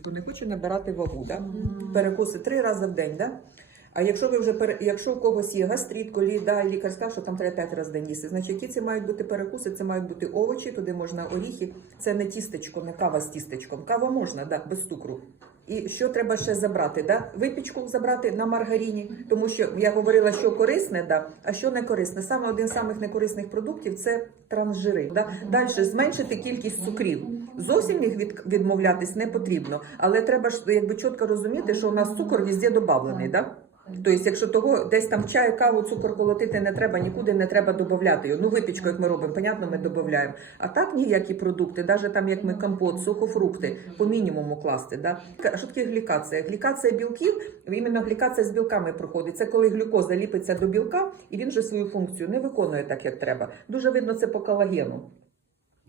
Хто не хоче набирати вагу, да? перекуси три рази в день. Да? А якщо ви вже пере... якщо у когось є гастрит, колі, да, лікар сказав, що там треба 5 разів в день їсти, значить які це мають бути перекуси, це мають бути овочі, туди можна оріхи. Це не тістечко, не кава з тістечком. Кава можна, да, без цукру. І що треба ще забрати? Да? Випічку забрати на маргаріні, тому що я говорила, що корисне, да, а що не корисне. Саме один з самих некорисних продуктів це трансжири. Да? Далі зменшити кількість цукрів. Зовсім їх від, відмовлятись не потрібно, але треба ж якби чітко розуміти, що у нас цукор везде додавлений. Да? Тобто, якщо того десь там в чай, каву, цукор колотити не треба, нікуди не треба додати його. Ну, випічку, як ми робимо, понятно, ми додаємо. А так ніякі продукти, навіть там як ми компот, сухофрукти, по мінімуму класти. Да? Що таке глікація? Глікація білків, іменно глікація з білками проходить. Це коли глюкоза ліпиться до білка, і він же свою функцію не виконує так, як треба. Дуже видно це по колагену.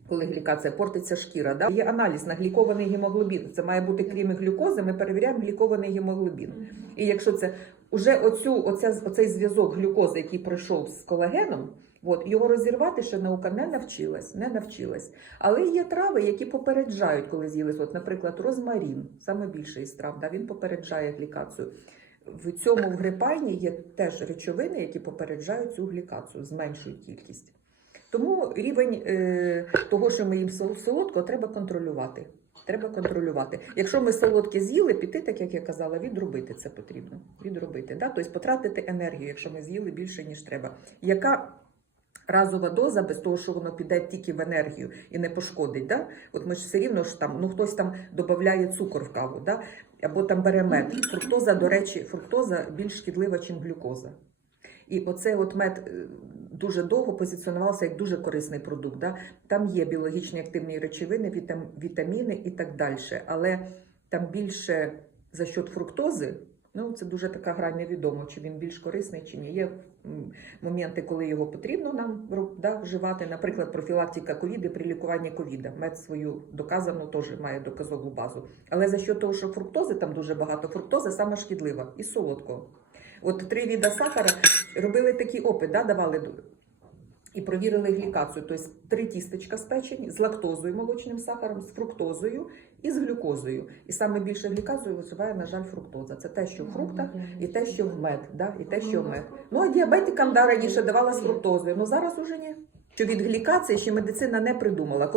Коли глікація портиться шкіра, да? є аналіз на глікований гемоглобін. Це має бути крім глюкози, ми перевіряємо глікований гемоглобін. І якщо це уже оцю, оця, оцей зв'язок глюкози, який пройшов з колагеном, от, його розірвати ще наука не навчилась, не навчилась. Але є трави, які попереджають, коли з'їли. От, наприклад, розмарін, саме більший із трав, да, він попереджає глікацію. В цьому в грипайні є теж речовини, які попереджають цю глікацію, зменшують кількість. Тому рівень е, того, що ми їм солодко, треба контролювати. Треба контролювати. Якщо ми солодке з'їли, піти, так як я казала, відробити це потрібно. Відробити, да? тобто потратити енергію, якщо ми з'їли більше, ніж треба. Яка разова доза без того, що воно піде тільки в енергію і не пошкодить? Да? От ми ж все рівно ж там, ну хтось там додає цукор в каву, да? або там бере мед. Фруктоза, до речі, фруктоза більш шкідлива, ніж глюкоза. І оцей от мед е, дуже довго позиціонувався як дуже корисний продукт. Да? Там є біологічні активні речовини, вітам, вітаміни і так далі. Але там більше за счет фруктози, ну це дуже така грань невідомо, чи він більш корисний, чи ні. Є моменти, коли його потрібно нам да, вживати. Наприклад, профілактика ковіди при лікуванні ковіда. Мед свою доказану теж має доказову базу. Але за що того, що фруктози там дуже багато, фруктоза саме шкідлива і солодкого. От три віда сахара робили такий опит, да, давали і провірили глікацію. Тобто три тістечка спечені з лактозою, молочним сахаром, з фруктозою і з глюкозою. І саме більше глікацію висуває, на жаль, фруктоза. Це те, що в фруктах, і те, що в мед. Да, і те, що в мед. Ну, а діабетикам да, раніше давала з фруктозою, ну зараз уже ні. Що від глікації ще медицина не придумала.